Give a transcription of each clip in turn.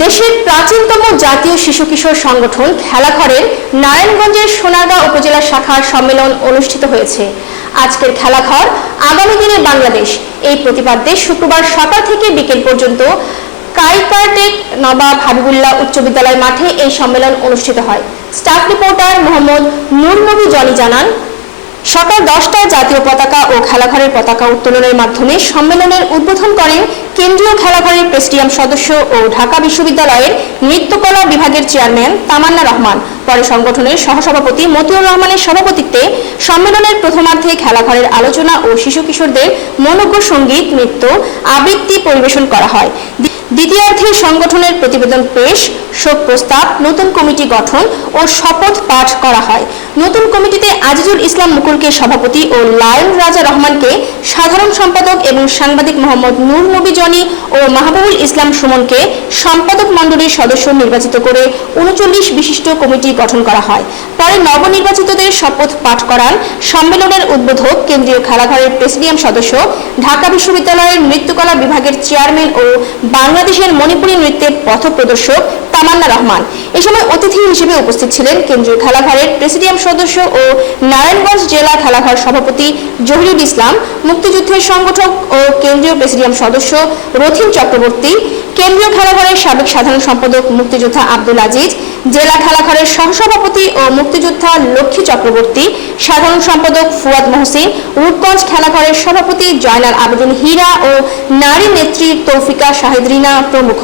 দেশের প্রাচীনতম জাতীয় শিশু কিশোর সংগঠন খেলাঘরের নারায়ণগঞ্জের সোনারগাঁ উপজেলা শাখার সম্মেলন অনুষ্ঠিত হয়েছে। আজকের খেলাঘর আগামী দিনে বাংলাদেশ এই প্রতিপাদ্যে শুক্রবার সকাল থেকে বিকেল পর্যন্ত কাইকারটেক নবাব হাবিবুল্লাহ উচ্চ বিদ্যালয় মাঠে এই সম্মেলন অনুষ্ঠিত হয়। স্টাফ রিপোর্টার মোহাম্মদ নূর নবী জনি জানান, সকাল 10টায় জাতীয় পতাকা ও খেলাঘরের পতাকা উত্তোলনের মাধ্যমে সম্মেলনের উদ্বোধন করেন কেন্দ্রীয় খেলাঘরের প্রেসিডিয়াম সদস্য ও ঢাকা বিশ্ববিদ্যালয়ের নৃত্যকলা বিভাগের চেয়ারম্যান তামান্না রহমান। পরে সংগঠনের সহসভাপতি মতিউর রহমানের সভাপতিত্বে সম্মেলনের প্রথমার্ধে খেলাঘরের আলোচনা ও শিশু কিশোরদের মনোজ্ঞ সঙ্গীত, নৃত্য, আবৃত্তি পরিবেশন করা হয়। দ্বিতীয়ার্ধে সংগঠনের প্রতিবেদন পেশ, শোক প্রস্তাব, নতুন কমিটি গঠন ও শপথ পাঠ করা হয়। নতুন কমিটিতে আজিজুল ইসলাম মুকুলকে সভাপতি ও লায়ন রাজা রহমানকে সাধারণ সম্পাদক এবং সাংবাদিক মোহাম্মদ নূর নবী জনি ও মাহবুবুল ইসলাম সুমনকে সম্পাদক মণ্ডলীর সদস্য নির্বাচিত করে 39 বিশিষ্ট কমিটি গঠন করা হয়। পরে নবনির্বাচিতদের শপথ পাঠ করান সম্মেলনের উদ্বোধক, কেন্দ্রীয় খেলাঘরের প্রেসিডিয়াম সদস্য, ঢাকা বিশ্ববিদ্যালয়ের নৃত্যকলা বিভাগের চেয়ারম্যান ও বাংলাদেশের মণিপুরী নৃত্যের পথপ্রদর্শক তামান্না রহমান। এ সময় অতিথি হিসেবে উপস্থিত ছিলেন কেন্দ্রীয় খেলাঘরের প্রেসিডিয়াম সদস্য ও নারায়ণগঞ্জ জেলা খেলাঘর সভাপতি জহিরুল ইসলাম, মুক্তিযুদ্ধের সংগঠক ও কেন্দ্রীয় প্রেসিডিয়াম সদস্য রথিন চক্রবর্তী, কেন্দ্রীয় খেলাঘরের সাবেক সাধারণ সম্পাদক মুক্তিযোদ্ধা আব্দুল আজিজ, জেলা খেলাঘরের সহসভাপতি ও মুক্তিযোদ্ধা লক্ষ্মী চক্রবর্তী, সাধারণ সম্পাদক ফুয়াদ মহসিন, রূপগঞ্জ খেলাঘরের সভাপতি জয়নাল আবেদিন হীরা ও নারী নেত্রী তৌফিকা শাহিদ রিনা প্রমুখ।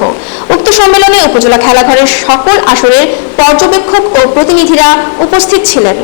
উক্ত সম্মেলনে উপজেলা খেলাঘরের সকল আসরের পর্যবেক্ষক ও প্রতিনিধিরা উপস্থিত ছিলেন।